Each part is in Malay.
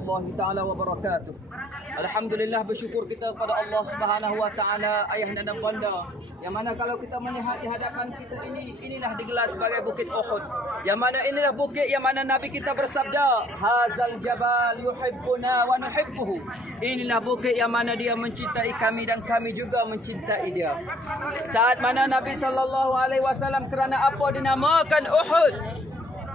warahmatullahi taala wabarakatuh. Alhamdulillah, bersyukur kita kepada Allah Subhanahu wa taala, ayahanda dan bonda. Yang mana kalau kita melihat di hadapan kita ini, inilah digelar sebagai Bukit Uhud. Yang mana inilah bukit yang mana Nabi kita bersabda, hazal jabal yuhibbuna wa nuhibbuhu. Inilah bukit yang mana dia mencintai kami dan kami juga mencintai dia. Saat mana Nabi SAW kerana apa dinamakan Uhud?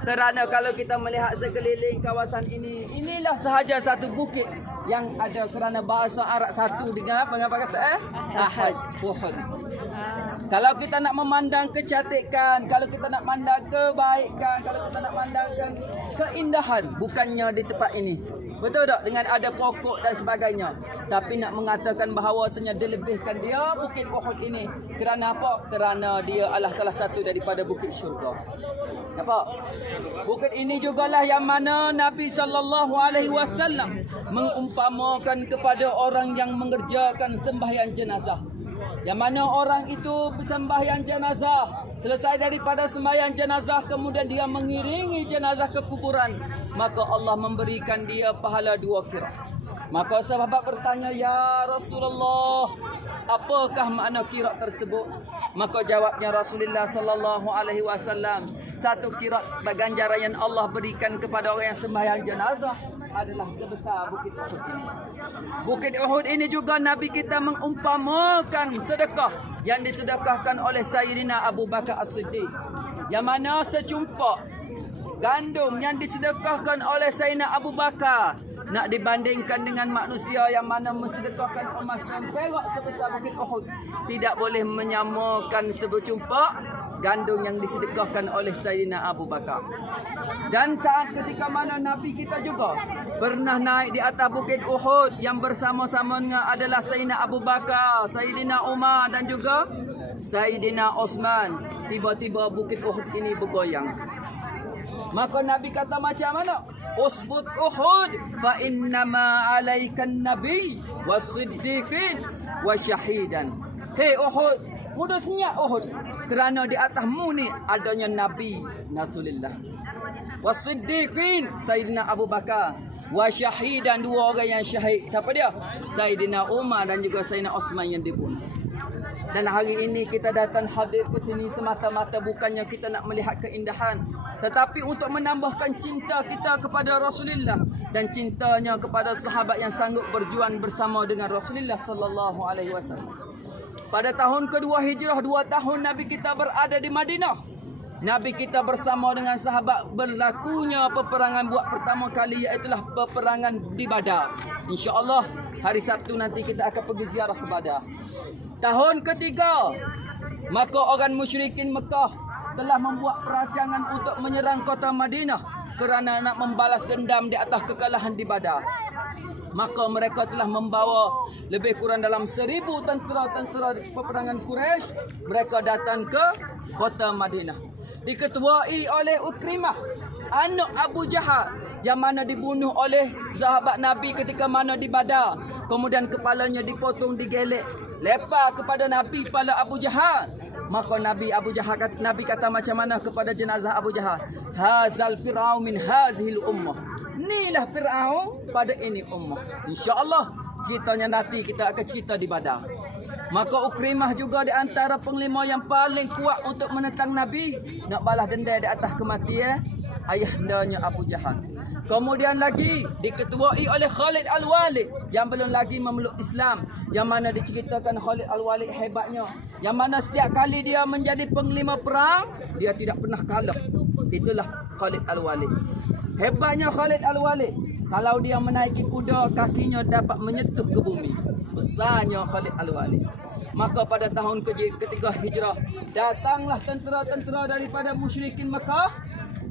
Kerana kalau kita melihat sekeliling kawasan ini, inilah sahaja satu bukit yang ada kerana bahasa Arab satu dengan apa kata Ahad, Uhud. Kalau kita nak memandang kecantikan, kalau kita nak memandang kebaikan, kalau kita nak memandangkan keindahan, bukannya di tempat ini. Betul tak? Dengan ada pokok dan sebagainya. Tapi nak mengatakan bahawasanya dilebihkan dia Bukit Uhud ini. Kerana apa? Kerana dia adalah salah satu daripada bukit syurga. Nampak? Bukit ini jugalah yang mana Nabi SAW mengumpamakan kepada orang yang mengerjakan sembahyang jenazah. Yang mana orang itu bersembahyang jenazah, selesai daripada sembahyang jenazah, kemudian dia mengiringi jenazah ke kuburan, maka Allah memberikan dia pahala 2 kira. Maka sahabat bertanya, ya Rasulullah, apakah makna kira tersebut? Maka jawabnya Rasulullah SAW, 1 kira ganjaran yang Allah berikan kepada orang yang sembahyang jenazah adalah sebesar Bukit Uhud ini. Bukit Uhud ini juga Nabi kita mengumpamakan sedekah yang disedekahkan oleh Sayyidina Abu Bakar As-Siddiq. Yang mana secumpak gandum yang disedekahkan oleh Sayyidina Abu Bakar nak dibandingkan dengan manusia yang mana mensedekahkan emas dan perak sebesar Bukit Uhud, tidak boleh menyamakan sebecumpak gandum yang disedekahkan oleh Sayyidina Abu Bakar. Dan saat ketika mana Nabi kita juga pernah naik di atas Bukit Uhud yang bersama-samanya adalah Sayyidina Abu Bakar, Sayyidina Umar dan juga Sayyidina Osman. Tiba-tiba Bukit Uhud ini bergoyang. Maka Nabi kata macam mana? Usbut Uhud fa innama alaikan nabi wasiddiqin wasyahidan. Hei Uhud, mudah senyap Uhud, kerana di atasmu ni adanya Nabi Rasulullah. Wasiddiqin, Sayyidina Abu Bakar. Wasyahidan, 2 orang yang syahid. Siapa dia? Sayyidina Umar dan juga Sayyidina Osman yang dibunuh. Dan hari ini kita datang hadir ke sini semata-mata bukannya kita nak melihat keindahan, tetapi untuk menambahkan cinta kita kepada Rasulullah dan cintanya kepada sahabat yang sanggup berjuang bersama dengan Rasulullah sallallahu alaihi wasallam. Pada tahun kedua hijrah, 2 tahun Nabi kita berada di Madinah. Nabi kita bersama dengan sahabat berlakunya peperangan buat pertama kali, iaitu peperangan di Badar. InsyaAllah hari Sabtu nanti kita akan pergi ziarah ke Badar. Tahun ketiga, maka orang musyrikin Mekah telah membuat perancangan untuk menyerang kota Madinah kerana nak membalas dendam di atas kekalahan di Badar. Maka mereka telah membawa lebih kurang dalam 1000 tentera peperangan Quraisy. Mereka datang ke kota Madinah, diketuai oleh Ukrimah, anak Abu Jahal, yang mana dibunuh oleh sahabat Nabi ketika mana di Badar. Kemudian kepalanya dipotong, digelek, lepas kepada Nabi kepala Abu Jahal. Maka Nabi kata macam mana kepada jenazah Abu Jahal? Hazal fir'aun min hazihil ummah. Inilah Fir'aun pada ini ummah. InsyaAllah ceritanya nanti kita akan cerita di Badar. Maka Ukrimah juga di antara penglima yang paling kuat untuk menentang Nabi, nak balas dendam di atas kematian ayahandanya Abu Jahal. Kemudian lagi diketuai oleh Khalid Al-Walid yang belum lagi memeluk Islam, yang mana diceritakan Khalid Al-Walid hebatnya, yang mana setiap kali dia menjadi penglima perang, dia tidak pernah kalah. Itulah Khalid Al-Walid. Hebatnya Khalid Al-Walid, kalau dia menaiki kuda, kakinya dapat menyentuh ke bumi. Besarnya Khalid Al-Walid. Maka pada tahun ketiga hijrah, datanglah tentera-tentera daripada musyrikin Mekah.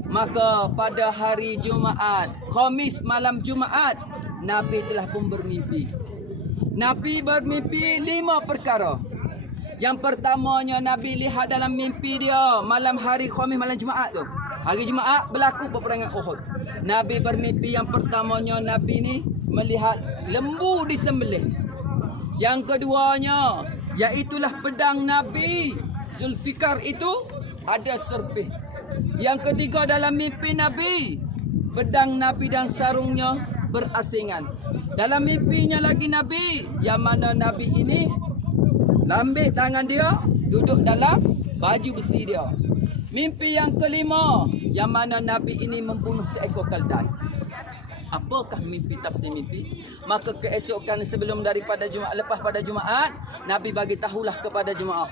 Maka pada hari Jumaat, Khamis malam Jumaat, Nabi telah pun bermimpi. Nabi bermimpi 5 perkara. Yang pertamanya Nabi lihat dalam mimpi dia malam hari Khamis malam Jumaat tu. Hari Jumaat berlaku peperangan Uhud. Nabi bermimpi yang pertamanya Nabi ni melihat lembu disembelih. Yang keduanya iaitulah pedang Nabi Zulfikar itu ada serpih. Yang ketiga dalam mimpi Nabi, pedang Nabi dan sarungnya berasingan. Dalam mimpinya lagi Nabi, yang mana Nabi ini lambik tangan dia, duduk dalam baju besi dia. Mimpi yang kelima, yang mana Nabi ini membunuh seekor keldai. Apakah mimpi tafsir mimpi? Maka keesokan sebelum daripada Jumaat, lepas pada Jumaat, Nabi bagi tahulah kepada jemaah.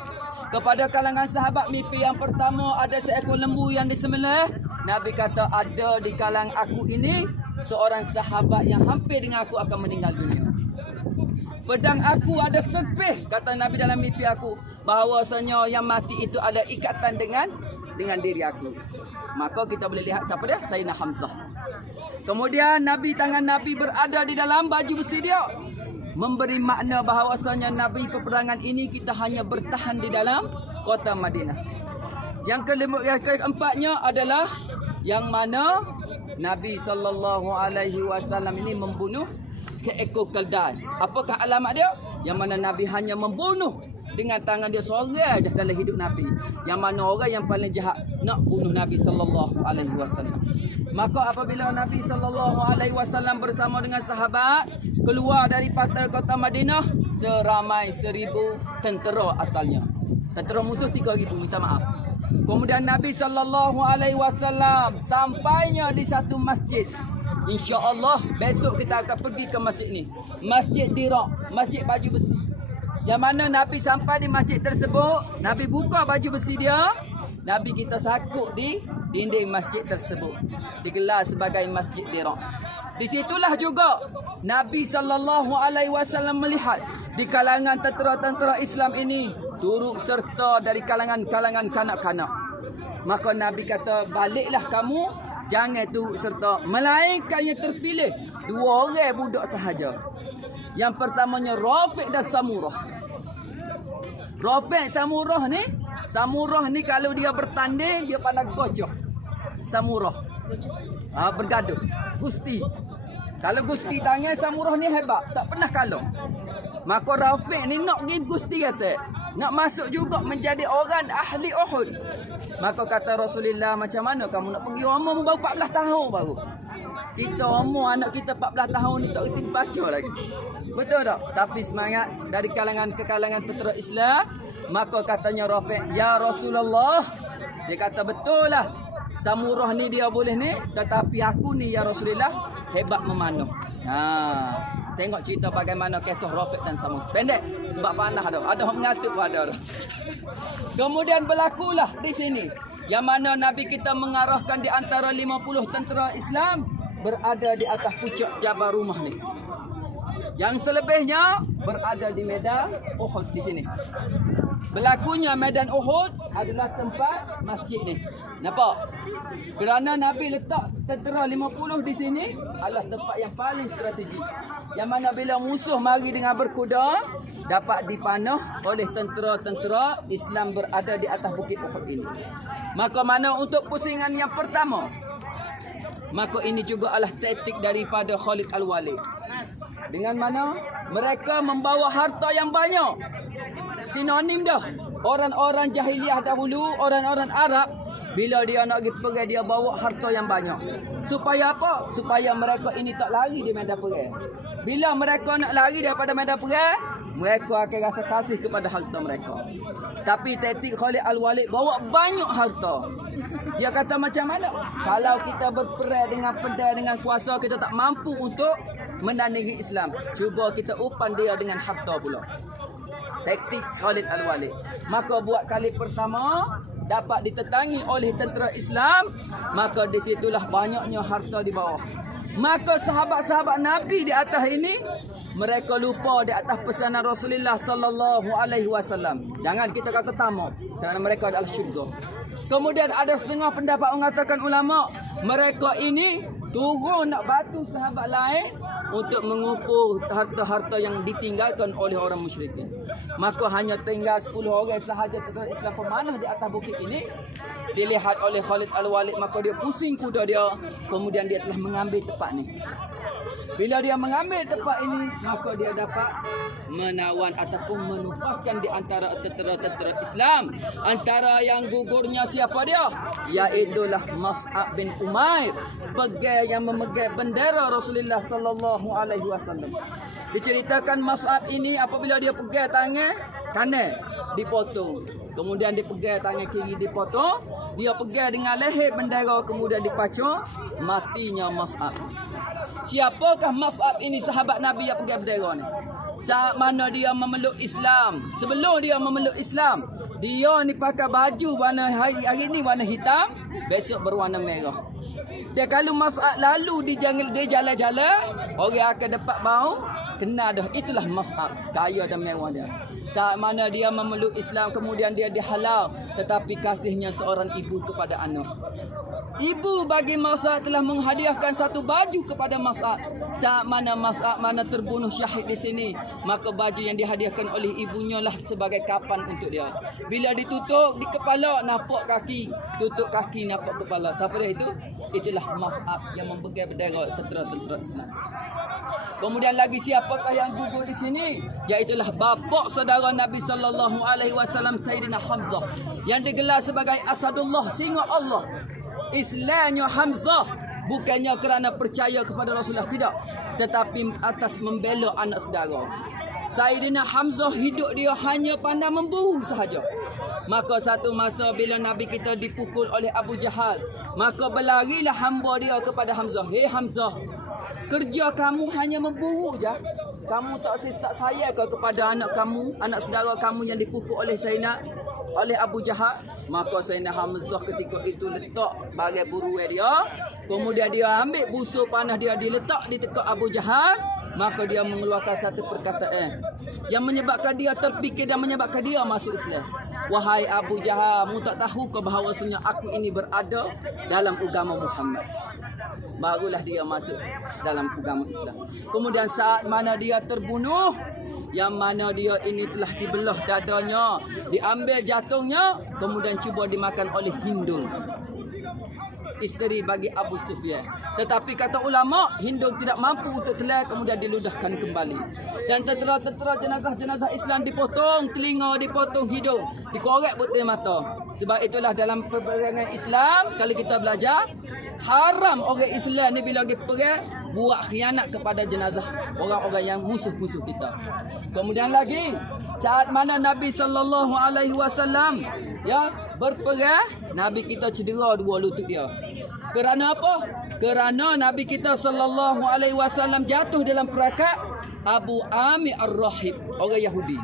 Kepada kalangan sahabat, mimpi yang pertama ada seekor lembu yang disembelih. Nabi kata ada di kalangan aku ini seorang sahabat yang hampir dengan aku akan meninggal dunia. Pedang aku ada serpih, kata Nabi dalam mimpi aku, bahawasanya yang mati itu ada ikatan dengan diri aku. Maka kita boleh lihat siapa dia? Sayyidina Hamzah. Kemudian tangan Nabi berada di dalam baju besi dia, memberi makna bahawasanya Nabi peperangan ini kita hanya bertahan di dalam kota Madinah. Yang keempatnya adalah yang mana Nabi SAW ini membunuh seekor keldai. Apakah alamat dia? Yang mana Nabi hanya membunuh dengan tangan dia seorang aja dalam hidup Nabi. Yang mana orang yang paling jahat nak bunuh Nabi SAW. Maka apabila Nabi SAW bersama dengan sahabat keluar dari pantai kota Madinah, seramai 1,000 tentera asalnya. Tentera musuh 3,000, minta maaf. Kemudian Nabi SAW sampainya di satu masjid. InsyaAllah besok kita akan pergi ke masjid ni. Masjid Dirak, masjid baju besi. Yang mana Nabi sampai di masjid tersebut, Nabi buka baju besi dia, Nabi kita sakut di dinding masjid tersebut, digelar sebagai Masjid Dirak. Di situlah juga Nabi SAW melihat di kalangan tentera-tentera Islam ini turut serta dari kalangan-kalangan kanak-kanak. Maka Nabi kata, baliklah kamu, jangan turut serta, melainkan yang terpilih 2 orang budak sahaja. Yang pertamanya Rafiq dan Samurah. Rafiq Samurah ni kalau dia bertanding, dia pandai gojok. Samurah bergaduh. Gusti. Kalau Gusti tanya, Samurah ni hebat, tak pernah kalah. Maka Rafiq ni nak pergi Gusti kata, nak masuk juga menjadi orang ahli Uhud. Maka kata Rasulullah, macam mana kamu nak pergi? Umur baru 14 tahun baru. Kita umur anak kita 14 tahun ni tak reti baca lagi. Betul tak? Tapi semangat dari kalangan tentera Islam. Maka katanya Rafiq, ya Rasulullah, dia kata betul lah, Samurah ni dia boleh ni, tetapi aku ni ya Rasulullah hebat memanah. Tengok cerita bagaimana kisah Rafiq dan Samurah. Pendek sebab panah dah. Ada orang mengatuk pada dah. Kemudian berlakulah di sini yang mana Nabi kita mengarahkan di antara 50 tentera Islam berada di atas puncak Jabal Rumah ni. Yang selebihnya berada di medan Uhud di sini. Berlakunya medan Uhud adalah tempat masjid ni. Nampak? Kerana Nabi letak tentera 50 di sini adalah tempat yang paling strategi. Yang mana bila musuh mari dengan berkuda, dapat dipanah oleh tentera-tentera Islam berada di atas bukit Uhud ini. Maka mana untuk pusingan yang pertama? Maka ini juga adalah taktik daripada Khalid Al-Walid. Dengan mana mereka membawa harta yang banyak. Sinonim dah. Orang-orang jahiliah dahulu, orang-orang Arab, bila dia nak pergi perang, dia bawa harta yang banyak. Supaya apa? Supaya mereka ini tak lari di medan perang. Bila mereka nak lari daripada medan perang, mereka akan rasa kasih kepada harta mereka. Tapi taktik Khalid Al-Walid bawa banyak harta. Dia kata macam mana? Kalau kita berperang dengan pedang, dengan kuasa, kita tak mampu untuk menandingi Islam. Cuba kita upan dia dengan harta pula. Taktik Khalid Al-Walid. Maka buat kali pertama dapat ditetangi oleh tentera Islam, maka di situlah banyaknya harta di bawah. Maka sahabat-sahabat Nabi di atas ini, mereka lupa di atas pesanan Rasulullah sallallahu alaihi wasallam. Jangan kita kata tamak, kerana mereka adalah syurga. Kemudian ada setengah pendapat mengatakan ulama, mereka ini turun nak bantu sahabat lain untuk mengumpul harta-harta yang ditinggalkan oleh orang musyrikin. Maka hanya tinggal 10 orang sahaja tentera Islam pemanah di atas bukit ini. Dilihat oleh Khalid Al-Walid, maka dia pusing kuda dia, kemudian dia telah mengambil tempat ni. Bila dia mengambil tempat ini, maka dia dapat menawan ataupun menupaskan di antara tentera-tentera Islam. Antara yang gugurnya siapa dia? Iaitulah Mus'ab bin Umair. memegang bendera Rasulullah sallallahu alaihi wasallam. Diceritakan Mus'ab ini apabila dia pegang tangan kanan dipotong, kemudian dia pegang tangan kiri dipotong, dia pegang dengan leher bendera kemudian dipacung, matinya Mus'ab. Siapakah Mus'ab ini sahabat Nabi yang pegang bendera ni? Saat mana dia memeluk Islam, sebelum dia memeluk Islam, dia ni pakai baju warna hari ni warna hitam, besok berwarna merah. Dia kalau Mus'ab lalu dia jalan-jalan, orang akan dapat bau, kenal dah, itulah Mus'ab, kaya dan mewah dia. Saat mana dia memeluk Islam kemudian dia dihalau, tetapi kasihnya seorang ibu kepada anak. Ibu bagi Mus'ab telah menghadiahkan satu baju kepada Mus'ab. Saat mana Mus'ab terbunuh syahid di sini, maka baju yang dihadiahkan oleh ibunya lah sebagai kapan untuk dia. Bila ditutup di kepala nampak kaki, tutup kaki nampak kepala. Siapa dia itu? Itulah Mus'ab yang memegang bendera tentera-tentera Islam. Kemudian lagi siapakah yang gugur di sini? Iaitulah bapa saudara Nabi sallallahu alaihi wasallam Sayyidina Hamzah yang digelar sebagai Asadullah, singa Allah. Islamnya Hamzah bukannya kerana percaya kepada Rasulullah, tidak, tetapi atas membela anak saudara. Sayyidina Hamzah hidup dia hanya pandai memburu sahaja. Maka satu masa bila Nabi kita dipukul oleh Abu Jahal, maka berlarilah hamba dia kepada Hamzah. Hei Hamzah, kerja kamu hanya memburu je. Kamu tak sayang ke kepada anak kamu, anak saudara kamu yang dipukul oleh Abu Jahal? Maka Sayyidina Hamzah ketika itu letak bagai buruan dia, kemudian dia ambil busur panah dia diletak di tekak Abu Jahal, maka dia mengeluarkan satu perkataan yang menyebabkan dia terfikir dan menyebabkan dia masuk Islam. Wahai Abu Jahal, mu tak tahu ke bahawasanya aku ini berada dalam agama Muhammad? Barulah dia masuk dalam agama Islam. Kemudian saat mana dia terbunuh, yang mana dia ini telah dibelah dadanya, diambil jantungnya, kemudian cuba dimakan oleh Hindun, isteri bagi Abu Sufyan. Tetapi kata ulama, Hindun tidak mampu untuk telan, kemudian diludahkan kembali. Dan tentera-tentera jenazah-jenazah Islam dipotong telinga, dipotong hidung, dikorek putih mata. Sebab itulah dalam peperangan Islam, kalau kita belajar, haram orang Islam ni bila pergi perang buat khianat kepada jenazah orang-orang yang musuh-musuh kita. Kemudian lagi, saat mana Nabi sallallahu alaihi wasallam berperang, Nabi kita cedera dua lutut dia. Kerana apa? Kerana Nabi kita sallallahu alaihi wasallam jatuh dalam perangkap Abu Amir Ar-Rahib, orang Yahudi.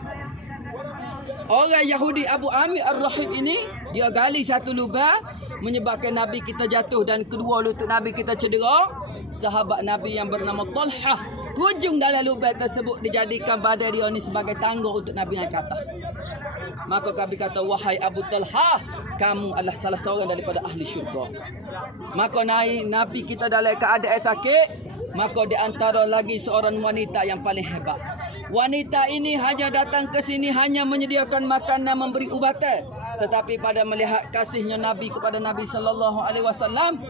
Orang Yahudi Abu Amir Ar-Rahib ini dia gali satu lubang menyebabkan Nabi kita jatuh dan kedua lutut Nabi kita cedera. Sahabat Nabi yang bernama Talhah hujung dalam lubang tersebut dijadikan badan dia ni sebagai tangga untuk Nabi naik ke atas. Maka kami kata, wahai Abu Talhah, kamu adalah salah seorang daripada ahli syurga. Maka Nabi kita dalam keadaan sakit, maka di antara lagi seorang wanita yang paling hebat. Wanita ini hanya datang ke sini hanya menyediakan makanan, memberi ubatan. Tetapi pada melihat kasihnya Nabi kepada Nabi sallallahu alaihi wasallam,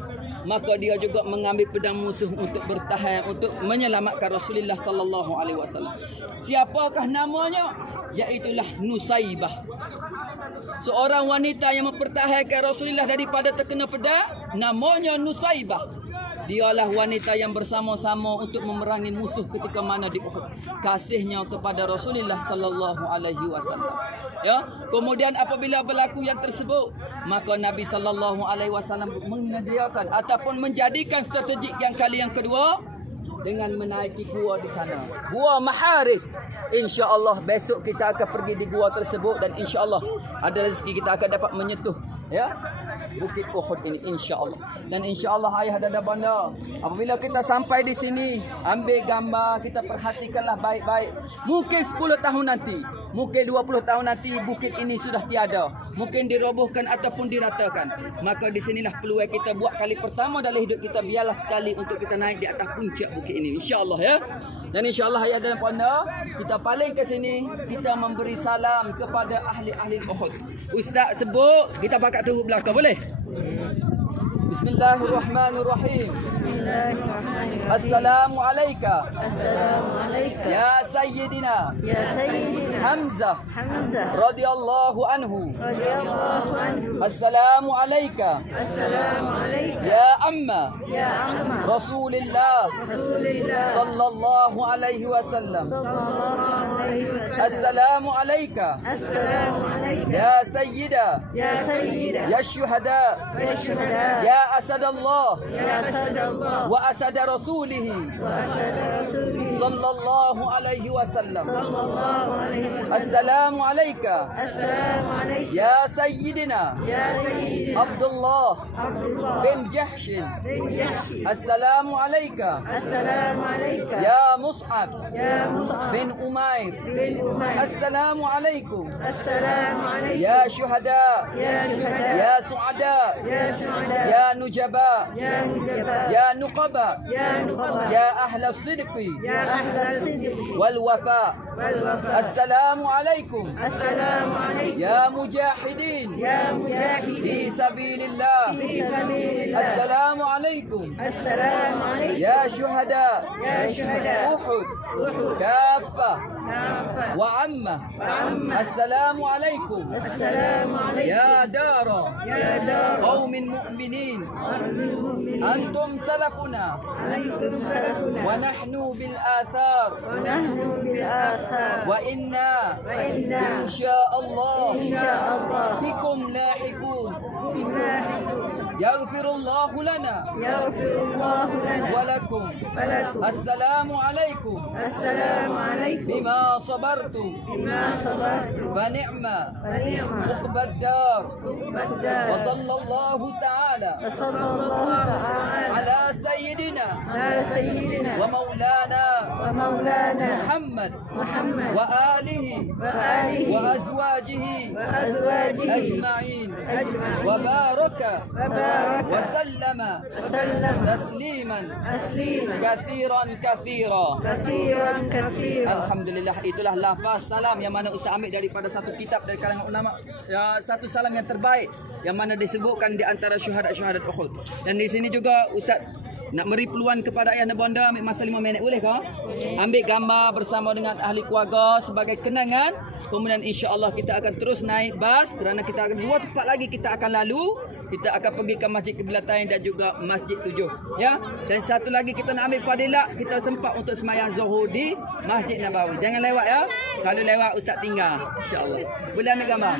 maka dia juga mengambil pedang musuh untuk bertahan, untuk menyelamatkan Rasulullah sallallahu alaihi wasallam. Siapakah namanya? Iaitulah Nusaibah. Seorang wanita yang mempertahankan Rasulullah daripada terkena pedang, namanya Nusaibah. Dialah wanita yang bersama-sama untuk memerangi musuh ketika mana di Uhud. Kasihnya kepada Rasulullah sallallahu alaihi wasallam. Ya, kemudian apabila berlaku yang tersebut, maka Nabi sallallahu alaihi wasallam menyediakan ataupun menjadikan strategik yang kali yang kedua dengan menaiki gua di sana. Gua Maharis. Insya-Allah besok kita akan pergi di gua tersebut dan insya-Allah ada rezeki kita akan dapat menyentuh Bukit Uhud ini insya-Allah. Dan insya-Allah ayah dan bunda, apabila kita sampai di sini, ambil gambar, kita perhatikanlah baik-baik. Mungkin 10 tahun nanti, mungkin 20 tahun nanti bukit ini sudah tiada, mungkin dirobohkan ataupun diratakan. Maka di sinilah peluang kita buat kali pertama dalam hidup kita, biarlah sekali untuk kita naik di atas puncak bukit ini insya-Allah ya. Dan insya-Allah ayah dan bunda, kita paling ke sini, kita memberi salam kepada ahli-ahli Uhud. Ustaz sebut, kita pakat turut belakang boleh? Bismillahirrahmanirrahim. Bismillahirrahmanirrahim. Assalamu alayka Assalamu alayka ya Sayyidina ya Sayyidina Hamzah Hamzah radhiyallahu anhu. radhiyallahu anhu. Assalamu alayka Assalamu alayka ya amma ya amma Rasulillah Rasulillah sallallahu alaihi wasallam. sallallahu alaihi wasallam. Assalamu alayka Assalamu alayka ya Sayyida ya Sayyida ya syuhada ya syuhada ya asadallah ya sadallah wa asada rasulihi wa asada rasulih sallallahu alaihi wasallam. sallallahu alaihi wasallam. Assalamu alayka Assalamu alayka ya Sayyidina ya Sayyidina Abdullah Abdullah bin Jahsh. bin Jahsh. Assalamu alayka Assalamu alayka ya Mus'ab ya Mus'ab bin Umair. bin Umayr. Assalamu alaikum Assalamu alayka ya syuhada ya syuhada ya su'ada ya su'ada ya nujaba ya nujaba ya nuqaba ya nuqaba ya ahla sidqi ya ahla sidq wal wafa. wal wafa. Assalamu alaikum Assalamu alayka ya mujahidin ya mujahid fi sabilillah. fi sabilillah. Assalamu alaikum Assalamu alayka ya syuhada ya syuhada Uhud Uhud kafah kafa wa amma. amma. Assalamu alaikum Assalamu alayka ya dara ya dar قوم مؤمنين ahlul mu'minin أنتم سلفنا antum salafuna ونحن بالآثار wa nahnu bil athar وإنا wa inna إن شاء الله insyaallah بكم لاحقون billahi يغفر الله لنا yaghfirullahu lana ولكم. wa lakum. السلام عليكم Assalamu alaykum بما صبرتم bima sabartum فنعم wa ni'ma عقبى الدار. badar. وصلى الله تعالى wa sallallahu ta'ala على سيدنا ala sayyidina ومولانا wa maulana محمد Muhammad وآله wa alihi وأزواجه wa azwajihi أجمعين ajma'in وبارك wa baraka وسلم wa sallama تسليما taslima كثيرا كثيرا. kathiran kathira. Alhamdulillah, itulah lafaz salam yang mana Ustaz ambil daripada satu kitab dari kalangan ulama, ya, satu salam yang terbaik yang mana disebutkan di antara syuhadat-syuhadat Uhud. Dan di sini juga Ustaz nak beri peluang kepada ayah dan bonda ambil masa 5 minit, boleh ke? Ambil gambar bersama dengan ahli keluarga sebagai kenangan. Kemudian insya-Allah kita akan terus naik bas kerana kita akan 2 tempat lagi kita akan lalu. Kita akan pergi ke Masjid Qiblatain dan juga Masjid 7, ya. Dan satu lagi kita nak ambil fadilah, kita sempat untuk sembahyang Zuhur di Masjid Nabawi. Jangan lewat, ya. Kalau lewat Ustaz tinggal, insya-Allah. Boleh ambil gambar?